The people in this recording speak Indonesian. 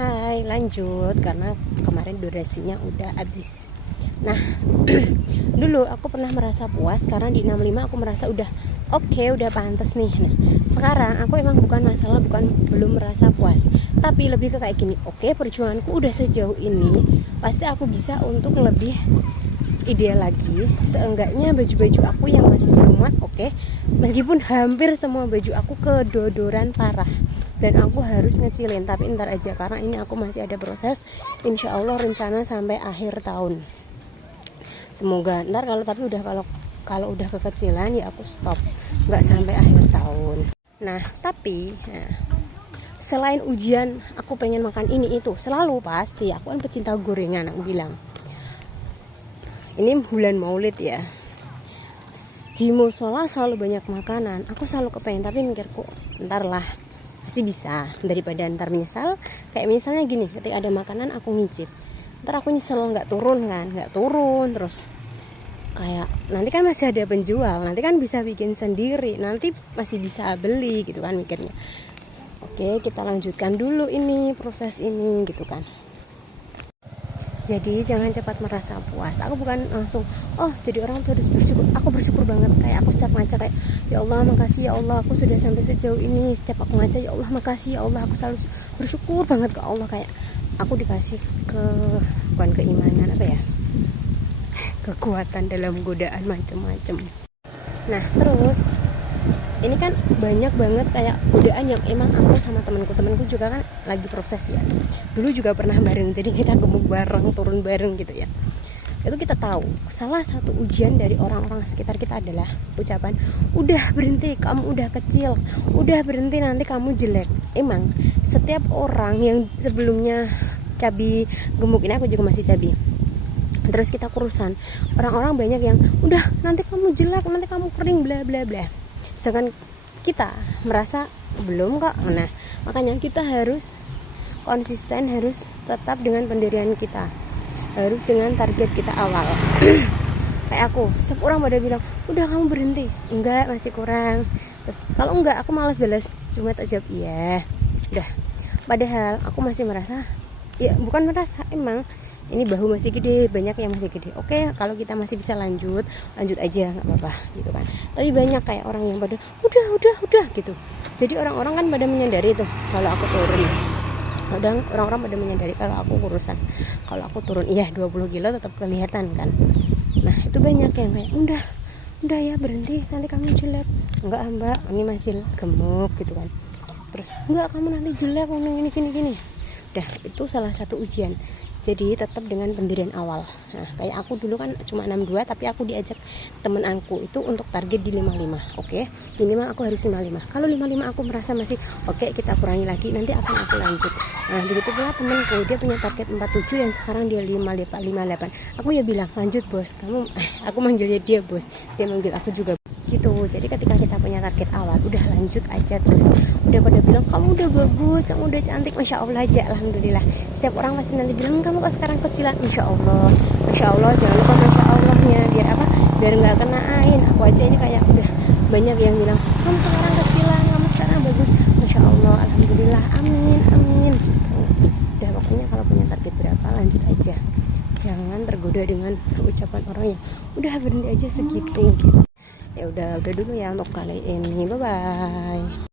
Hai, lanjut karena kemarin durasinya udah habis. Nah, dulu aku pernah merasa puas karena di 65 aku merasa udah oke, udah pantas nih. Nah, sekarang aku emang bukan masalah, belum merasa puas, tapi lebih ke kayak gini. Oke, perjuanganku udah sejauh ini, pasti aku bisa untuk lebih ideal lagi. Seenggaknya baju-baju aku yang masih belum muat, oke. Meskipun hampir semua baju aku kedodoran parah dan aku harus ngecilin, tapi ntar aja karena ini aku masih ada proses. Insya Allah rencana sampai akhir tahun. Semoga ntar kalau udah kekecilan ya aku stop, nggak sampai akhir tahun. Nah tapi selain ujian aku pengen makan ini itu selalu pasti aku kan pecinta gorengan. Aku bilang ini bulan Maulid ya, di musola selalu banyak makanan. Aku selalu kepengen tapi mikirku ntar lah, pasti bisa daripada ntar menyesal. Kayak misalnya gini, ketika ada makanan aku ngicip, ntar aku nyesel nggak turun terus kayak nanti kan masih ada penjual, nanti kan bisa bikin sendiri, nanti masih bisa beli gitu kan mikirnya. Oke, kita lanjutkan dulu ini proses ini gitu kan. Jadi jangan cepat merasa puas. Aku bukan langsung jadi orang tuh harus bersyukur. Aku bersyukur banget, kayak aku setiap ngaca kayak ya Allah makasih ya Allah aku sudah sampai sejauh ini. Setiap aku ngaca ya Allah makasih ya Allah, aku selalu bersyukur banget ke Allah. Kayak aku dikasih bukan keimanan apa ya, kekuatan dalam godaan macam-macam. Nah terus ini kan banyak banget kayak godaan yang emang aku sama temanku juga kan lagi proses ya. Dulu juga pernah bareng, jadi kita gemuk bareng, turun bareng gitu ya. Itu kita tahu salah satu ujian dari orang-orang sekitar kita adalah ucapan udah berhenti, kamu udah kecil, udah berhenti nanti kamu jelek. Emang setiap orang yang sebelumnya cabi gemuk, ini aku juga masih cabi, terus kita kurusan, orang-orang banyak yang udah nanti kamu jelek, nanti kamu kering, bla bla bla. Sedangkan kita merasa belum kok. Nah makanya kita harus konsisten, harus tetap dengan pendirian kita, harus dengan target kita awal. Kayak aku, setiap orang pada bilang udah kamu berhenti, enggak masih kurang. Terus kalau enggak aku malas balas, cuma tak jawab iya udah. Padahal aku masih merasa, ya bukan merasa, emang ini bahu masih gede, banyak yang masih gede. Oke, kalau kita masih bisa lanjut aja, nggak apa-apa gitu kan. Tapi banyak kayak orang yang pada udah gitu. Jadi orang-orang kan pada menyadari tuh kalau aku turun. Kadang orang-orang pada menyadari kalau aku kurusan. Kalau aku turun, iya 20 kilo tetap kelihatan kan. Nah itu banyak yang kayak udah ya berhenti, nanti kamu jelek. Enggak mbak, ini masih gemuk gitu kan. Terus enggak, kamu nanti jelek, ini gini. Udah, itu salah satu ujian. Jadi tetap dengan pendirian awal. Nah kayak aku dulu kan cuma 62, tapi aku diajak temen aku itu untuk target di 55. Oke, minimal aku harus 55. Kalau 55 aku merasa masih oke, kita kurangi lagi, nanti akan aku lanjut. Nah begitu pula temenku, dia punya target 47 dan sekarang dia 58. Aku ya bilang lanjut bos, kamu aku manggilnya dia bos, dia manggil aku juga gitu. Jadi ketika kita punya target awal, udah lanjut aja terus. Udah pada bilang kamu udah bagus, kamu udah cantik, masya Allah aja, alhamdulillah. Setiap orang pasti nanti bilang kamu kok sekarang kecilan, masya Allah, jangan lupa masya Allahnya, biar apa, biar nggak kena ain. Aku aja ini kayak udah banyak yang bilang kamu sekarang kecilan, kamu sekarang bagus, masya Allah, alhamdulillah, amin. Udah pokoknya kalau punya target berapa lanjut aja, jangan tergoda dengan ucapan orang yang udah berhenti aja segitu gitu. Ya udah dulu ya untuk kali ini, bye bye.